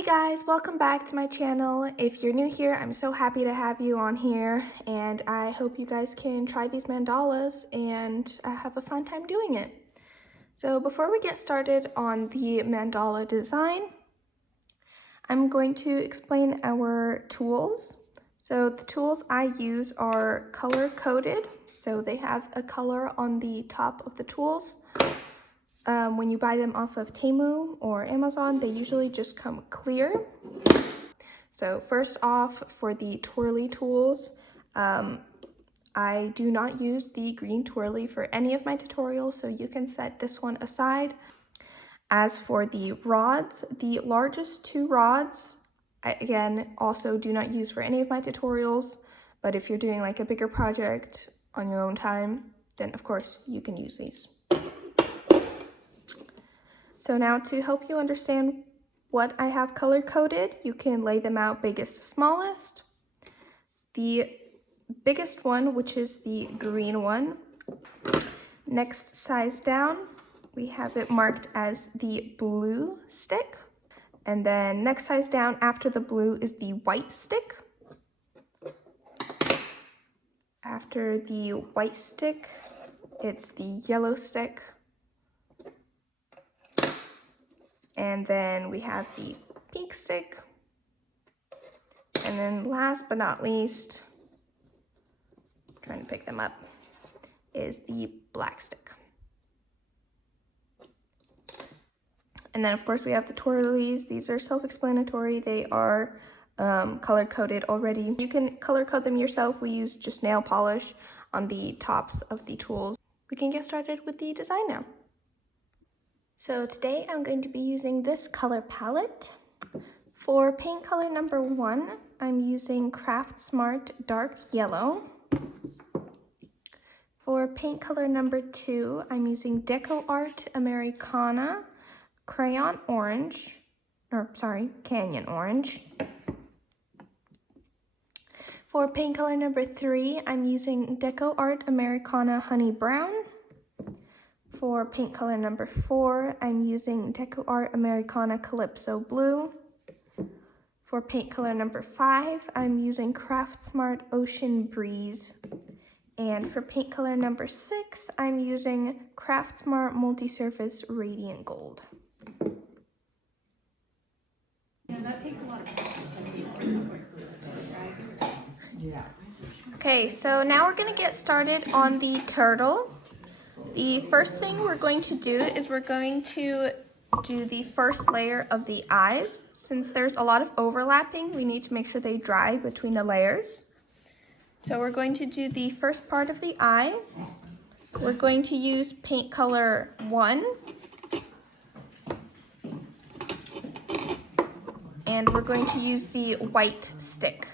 Hey guys, welcome back to my channel. If you're new here, I'm so happy to have you on here, and I hope you guys can try these mandalas and have a fun time doing it. So before we get started on the mandala design, I'm going to explain our tools. So the tools I use are color coded, so they have a color on the top of the tools. When you buy them off of Temu or Amazon, they usually just come clear. So first off, for the twirly tools, I do not use the green twirly for any of my tutorials, so you can set this one aside. As for the rods, the largest two rods, I, again, also do not use for any of my tutorials, but if you're doing like a bigger project on your own time, then of course you can use these. So now to help you understand what I have color coded, you can lay them out biggest to smallest. The biggest one, which is the green one, next size down, we have it marked as the blue stick. And then next size down after the blue is the white stick. After the white stick, it's the yellow stick. And then we have the pink stick. And then last but not least, trying to pick them up, is the black stick. And then of course we have the twirlies. These are self-explanatory. They are color coded already. You can color code them yourself. We use just nail polish on the tops of the tools. We can get started with the design now. So today I'm going to be using this color palette. For paint color number 1, I'm using Craft Smart Dark Yellow. For paint color number 2, I'm using Deco Art Americana Crayon Orange, Canyon Orange. For paint color number 3, I'm using Deco Art Americana Honey Brown. For paint color number 4, I'm using Deco Art Americana Calypso Blue. For paint color number 5, I'm using Craft Smart Ocean Breeze. And for paint color number 6, I'm using Craft Smart Multi-Surface Radiant Gold. Yeah, that takes a lot of practice. Yeah. Okay, so now we're going to get started on the turtle. The first thing we're going to do is we're going to do the first layer of the eyes. Since there's a lot of overlapping, we need to make sure they dry between the layers. So we're going to do the first part of the eye. We're going to use paint color 1. And we're going to use the white stick.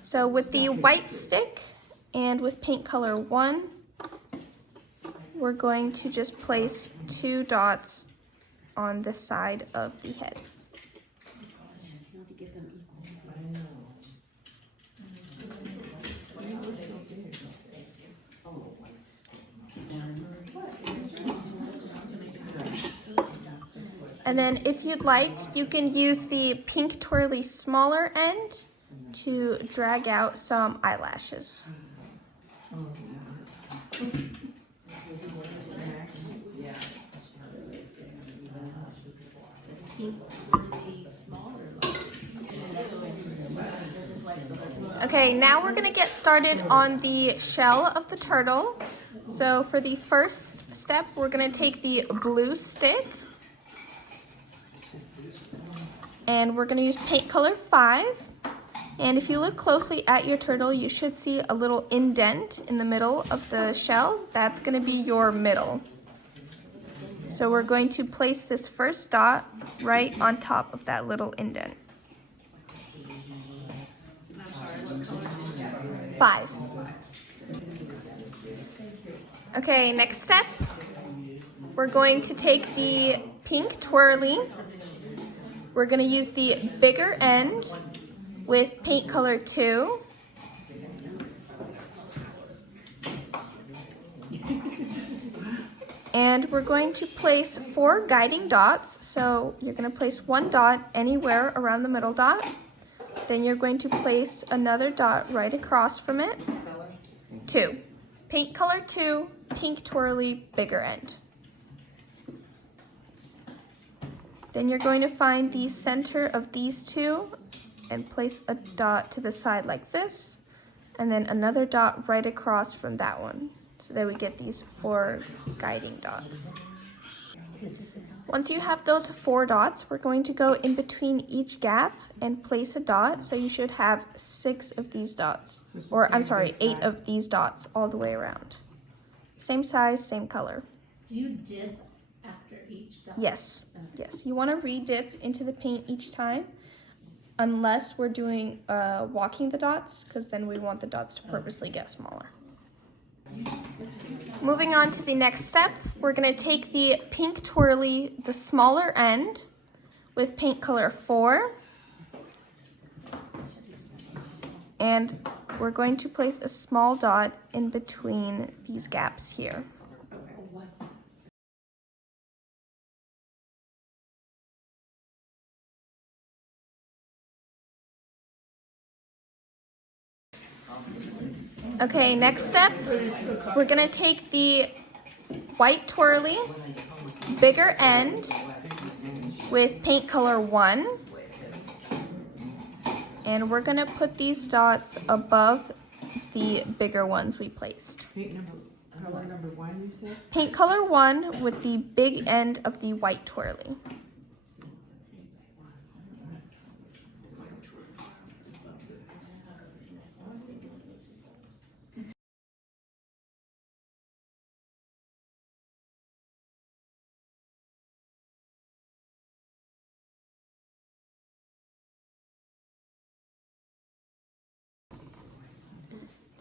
So with the white stick and with paint color 1, we're going to just place 2 dots on the side of the head. And then if you'd like, you can use the pink twirly smaller end to drag out some eyelashes. Okay, now we're gonna get started on the shell of the turtle. So for the first step, we're gonna take the blue stick and we're gonna use paint color 5. And if you look closely at your turtle, you should see a little indent in the middle of the shell. That's going to be your middle. So we're going to place this first dot right on top of that little indent. 5. Okay, next step. We're going to take the pink twirly. We're going to use the bigger end with paint color 2. And we're going to place 4 guiding dots. So you're going to place 1 dot anywhere around the middle dot. Then you're going to place another dot right across from it. 2. Paint color 2, pink twirly, bigger end. Then you're going to find the center of these 2 and place a dot to the side like this, and then another dot right across from that one. So that we get these 4 guiding dots. Once you have those 4 dots, we're going to go in between each gap and place a dot. So you should have 6 of these dots, or I'm sorry, 8 of these dots all the way around. Same size, same color. Do you dip after each dot? Yes, yes. You want to re-dip into the paint each time, unless we're doing walking the dots, because then we want the dots to purposely get smaller. Moving on to the next step, we're going to take the pink twirly, the smaller end, with paint color 4, and we're going to place a small dot in between these gaps here. Okay, next step, we're going to take the white twirly, bigger end, with paint color 1, and we're going to put these dots above the bigger ones we placed. Color number 1, you said? Paint color 1 with the big end of the white twirly.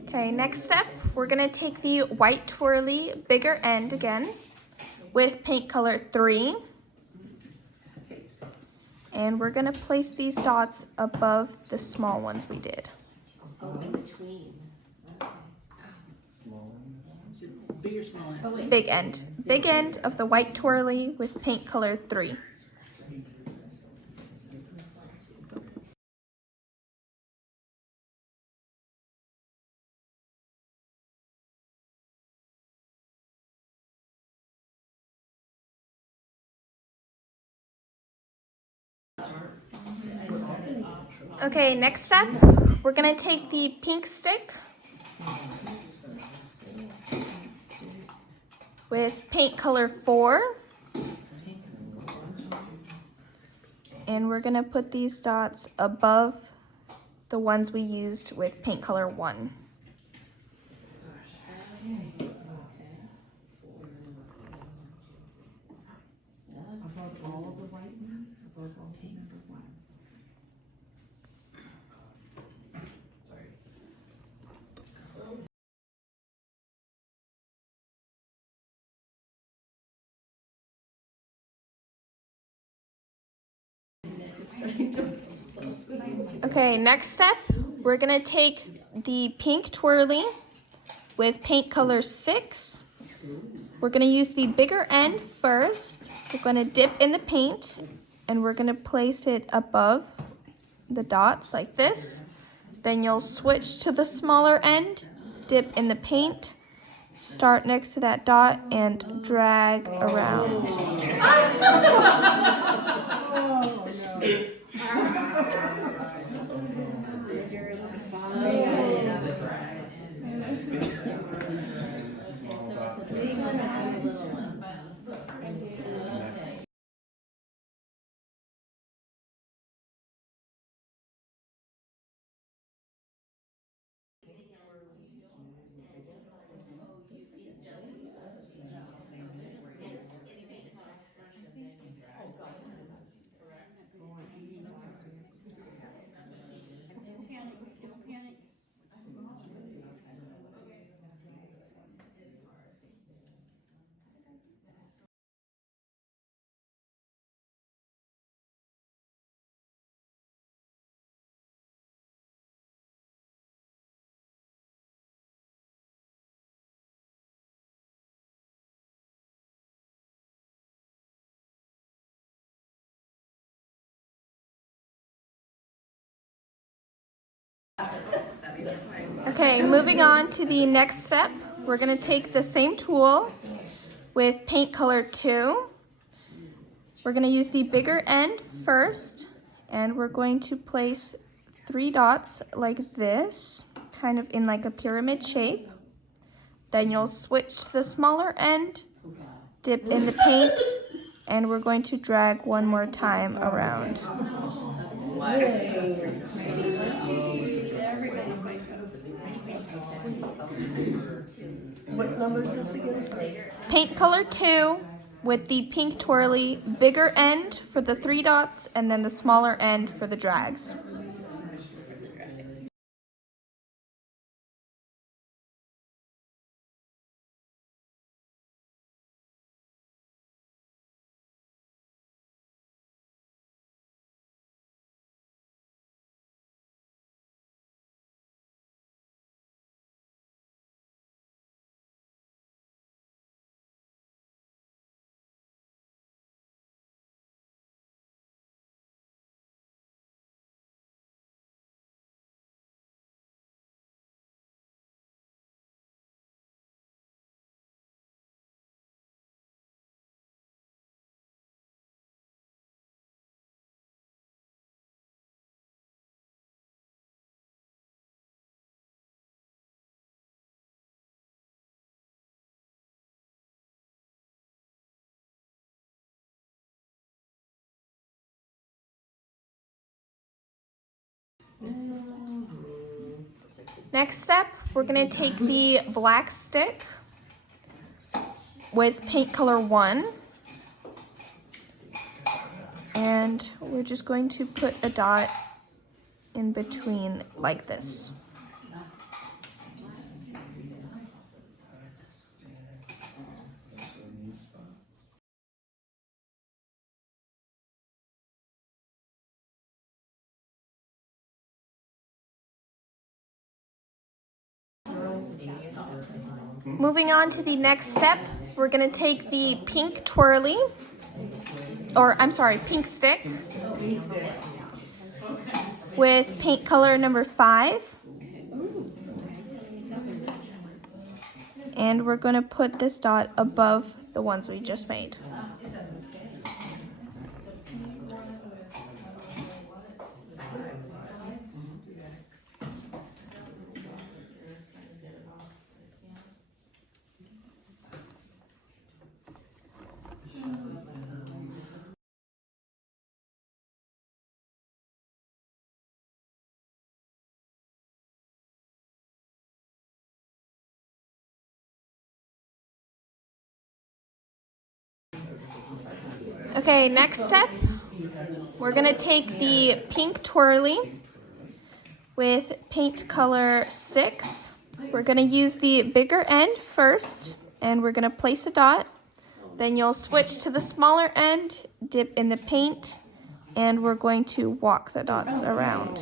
Okay, next step, we're going to take the white twirly, bigger end again, with paint color 3. And we're going to place these dots above the small ones we did. Oh, in between. Big or small? Oh, wait. Big end. Big end of the white twirly with paint color 3. Okay, next step, we're going to take the pink stick with paint color 4, and we're going to put these dots above the ones we used with paint color 1. Above all the white ones? Above all the number 1s? Okay, next step, we're going to take the pink twirly with paint color 6. We're going to use the bigger end first. We're going to dip in the paint, and we're going to place it above the dots like this. Then you'll switch to the smaller end, dip in the paint, start next to that dot, and drag around. Oh, no. Okay, moving on to the next step. We're gonna take the same tool with paint color 2. We're gonna use the bigger end first, and we're going to place 3 dots like this, kind of in like a pyramid shape. Then you'll switch to the smaller end, dip in the paint, and we're going to drag one more time around. What number is this again? Paint color 2 with the pink twirly, bigger end for the 3 dots, and then the smaller end for the drags. Next step, we're going to take the black stick with paint color 1, and we're just going to put a dot in between like this. Moving on to the next step, we're going to take the pink twirly, pink stick with paint color number 5. And we're going to put this dot above the ones we just made. Okay, next step, we're going to take the pink twirly with paint color 6. We're going to use the bigger end first, and we're going to place a dot. Then you'll switch to the smaller end, dip in the paint, and we're going to walk the dots around.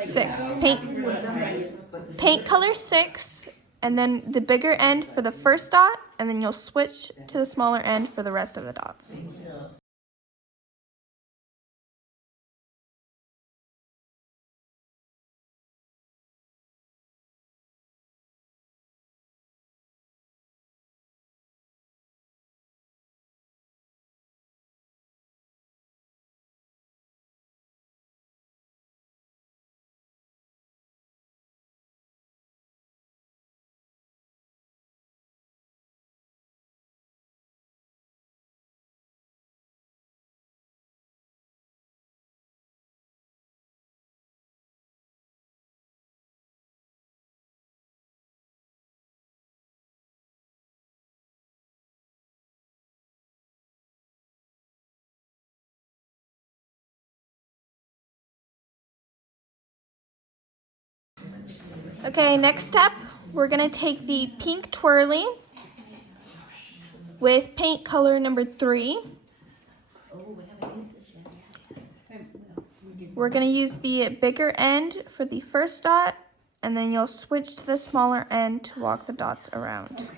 6. Paint color 6, and then the bigger end for the first dot, and then you'll switch to the smaller end for the rest of the dots. Okay, next step, we're going to take the pink twirly with paint color number 3. We're going to use the bigger end for the first dot, and then you'll switch to the smaller end to walk the dots around.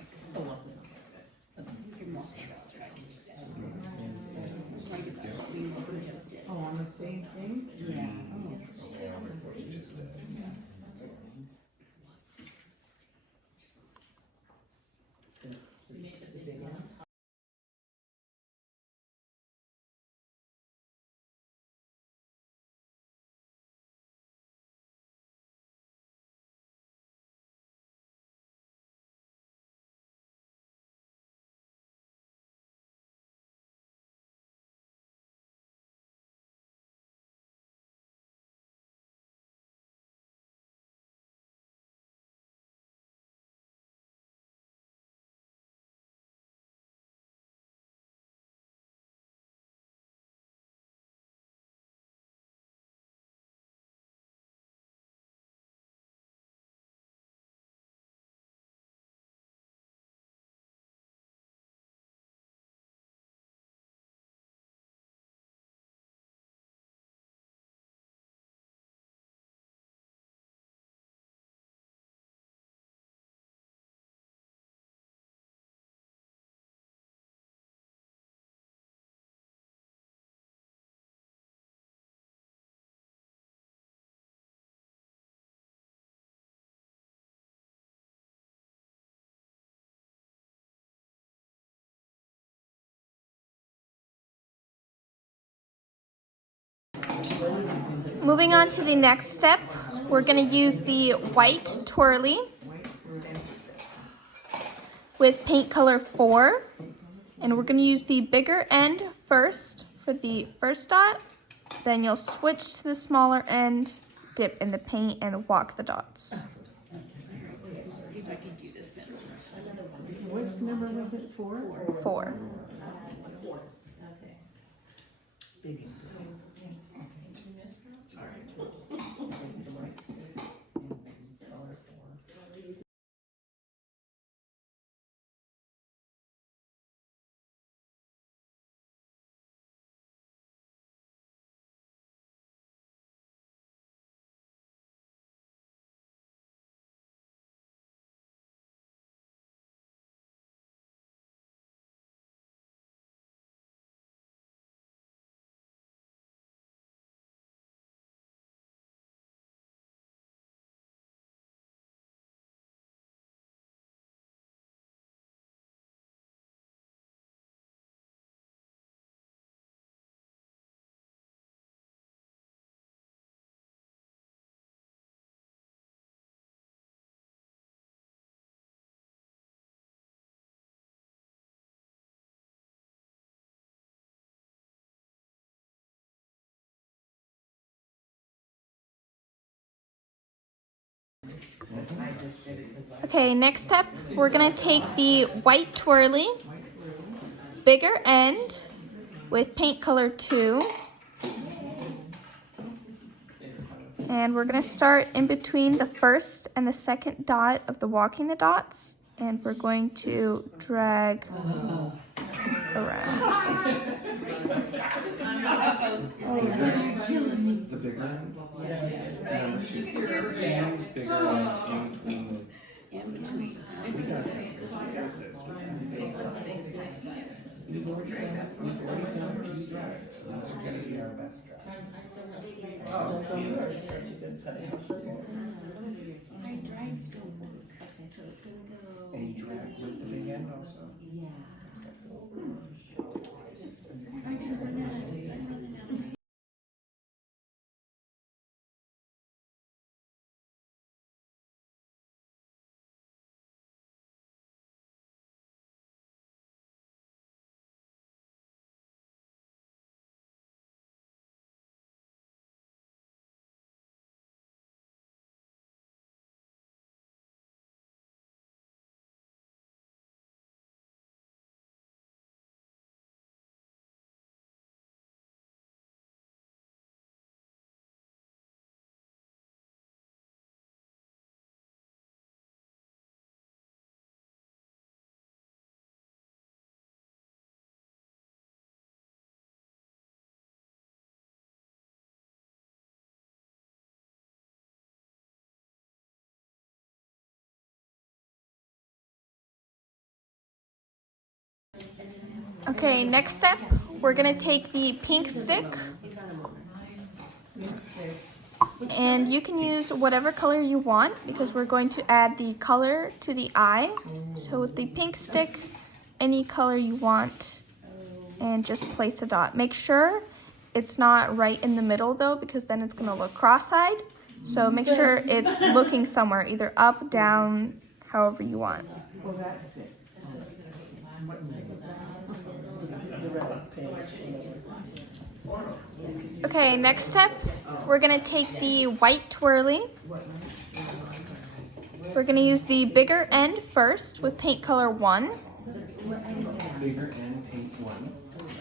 Oh, on the same thing? Yeah. Oh. Moving on to the next step, we're going to use the white twirly with paint color 4. And we're going to use the bigger end first for the first dot. Then you'll switch to the smaller end, dip in the paint, and walk the dots. Which number was it, 4? 4. Okay. Okay, next step, we're going to take the white twirly, bigger end with paint color 2. And we're going to start in between the first and the second dot of the walking the dots. And we're going to drag around. The bigger end? Number 2. Bigger end in between. We got this. We got this. We've already done a few drags, so these are gonna be our best drags. Oh, yes. My drags don't work. Okay, so it's gonna go. And you drag with the big end also? Yeah. Okay, next step, we're going to take the pink stick. And you can use whatever color you want because we're going to add the color to the eye. So with the pink stick, any color you want, and just place a dot. Make sure it's not right in the middle though, because then it's gonna look cross-eyed. So make sure it's looking somewhere, either up, down, however you want. Oh, that stick. What stick is that? Okay, next step, we're gonna take the white twirly. We're gonna use the bigger end first with paint color 1. Bigger end, paint 1.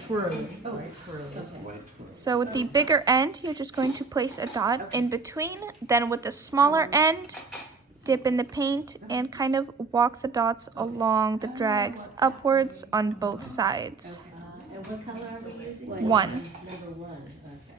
Twirly. White twirly. White twirl. So with the bigger end, you're just going to place a dot in between. Then with the smaller end, dip in the paint and kind of walk the dots along the drags upwards on both sides. And what color are we using? 1. Number 1. Okay.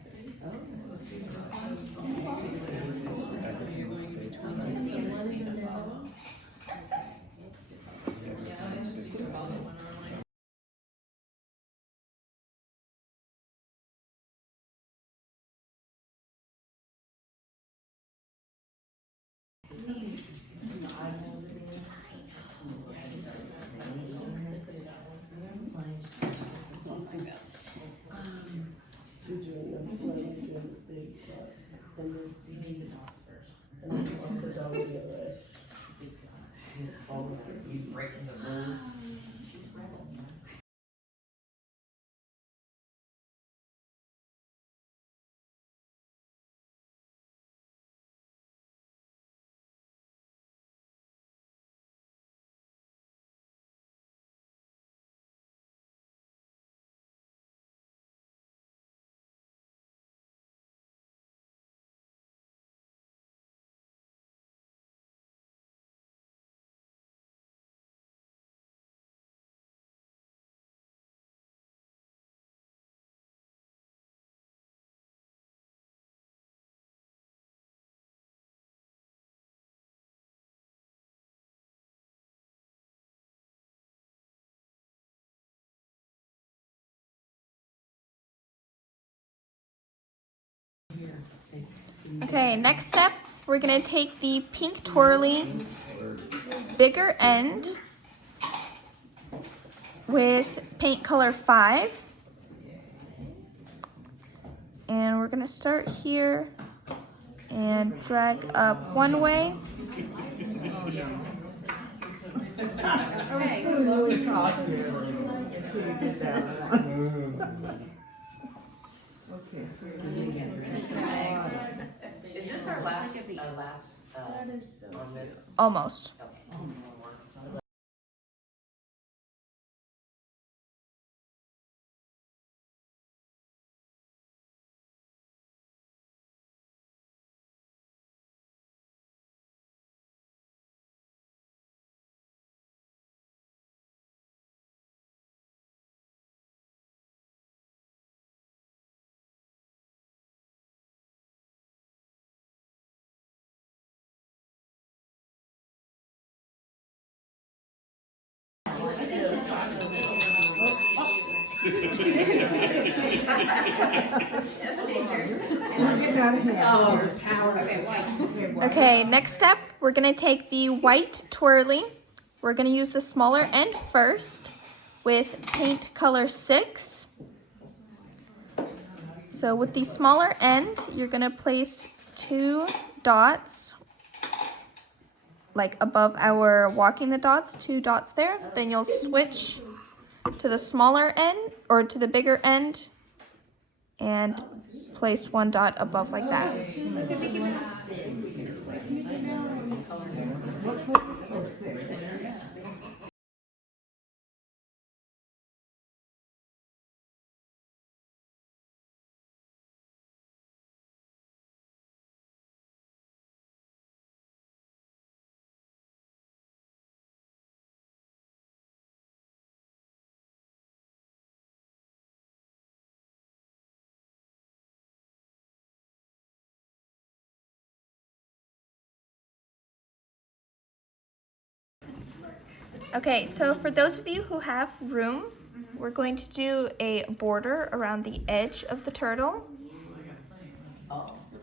they made the dots first. And then walk the dog the other way. You breaking the rules. She's rebel, man. Okay, next step, we're gonna take the pink twirly bigger end with paint color 5. And we're gonna start here and drag up one way. Okay. Really costume until you get that one. Okay, so Is this our last, That is so on cute. this? Almost. Okay. One more. get out of here. Oh, power. Okay, white. Okay, next step, we're gonna take the white twirly. We're gonna use the smaller end first with paint color 6. So with the smaller end, you're gonna place 2 dots, like above our walking the dots, 2 dots there. Then you'll switch to the smaller end, or to the bigger end, and place 1 dot above like that. Okay, so for those of you who have room, we're going to do a border around the edge of the turtle.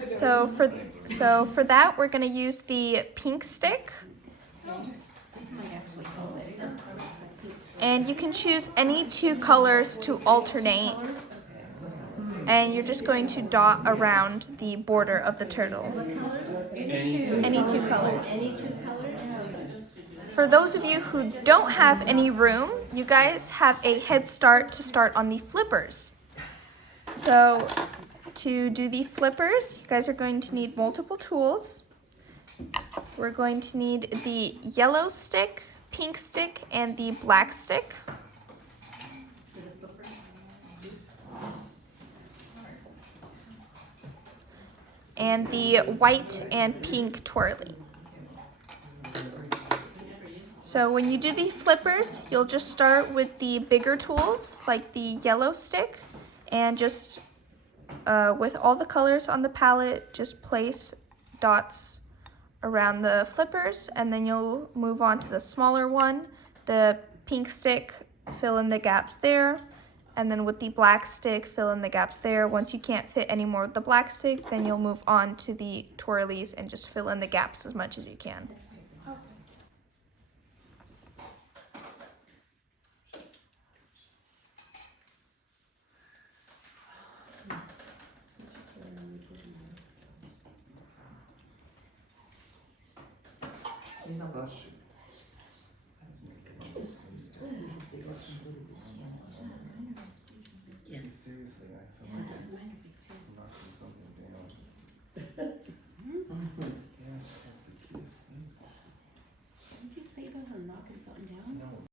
So for that, we're going to use the pink stick. And you can choose any 2 colors to alternate. And you're just going to dot around the border of the turtle. Any 2 colors. For those of you who don't have any room, you guys have a head start to start on the flippers. So to do the flippers, you guys are going to need multiple tools. We're going to need the yellow stick, pink stick, and the black stick. And the white and pink twirly. So when you do the flippers, you'll just start with the bigger tools, like the yellow stick, and just with all the colors on the palette, just place dots around the flippers, and then you'll move on to the smaller one, the pink stick, fill in the gaps there, and then with the black stick, fill in the gaps there. Once you can't fit any more with the black stick, then you'll move on to the twirlies and just fill in the gaps as much as you can. That should. That's making Yes. seriously, I sound like I'm knocking something down. Yes, that's the cutest thing. What did you say about her knocking something down? No.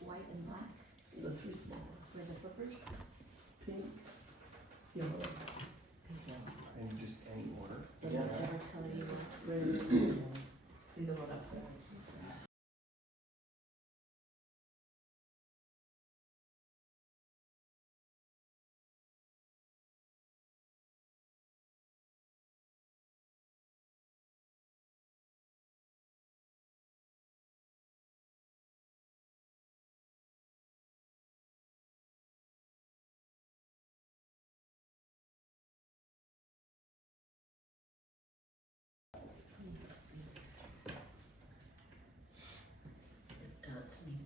White and black, The three small for the flippers. pink, yellow, And just any order. And Yeah. whatever color you want. red. See the one up there? It's done to me.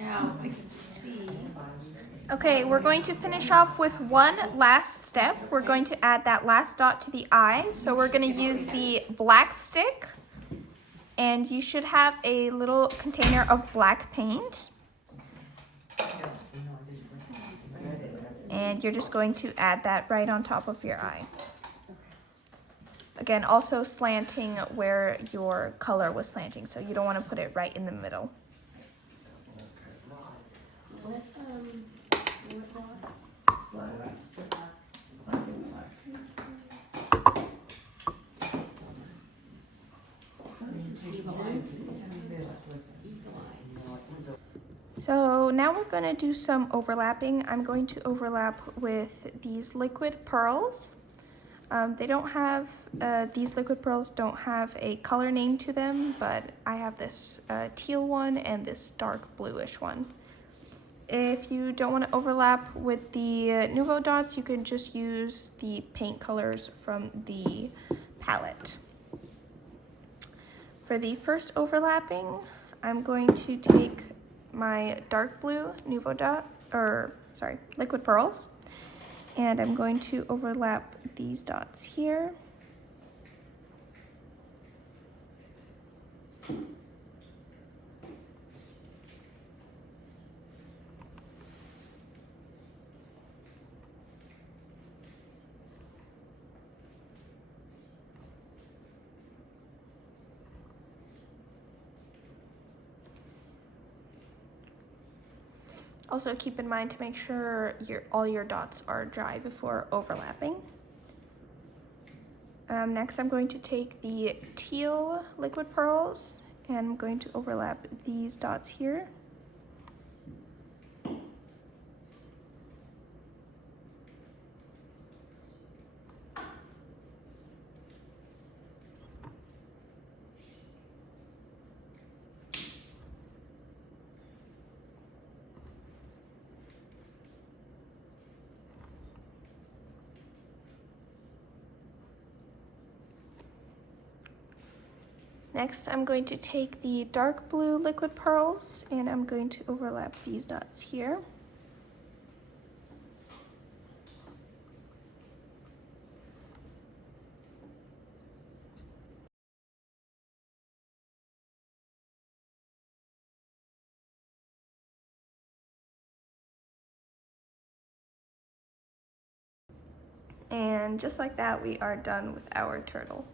Now, I can see. Okay, we're going to finish off with one last step. We're going to add that last dot to the eye. So we're going to use the black stick, and you should have a little container of black paint. And you're just going to add that right on top of your eye. Again, also slanting where your color was slanting, so you don't want to put it right in the middle. What, So now we're going to do some overlapping. I'm going to overlap with these liquid pearls. They don't have, these liquid pearls don't have a color name to them, but I have this teal one and this dark bluish one. If you don't want to overlap with the Nouveau dots, you can just use the paint colors from the palette. For the first overlapping, I'm going to take my dark blue Nouveau dot, liquid pearls, and I'm going to overlap these dots here. Also keep in mind to make sure all your dots are dry before overlapping. Next I'm going to take the teal liquid pearls and I'm going to overlap these dots here. Next, I'm going to take the dark blue liquid pearls and I'm going to overlap these dots here. And just like that, we are done with our turtle.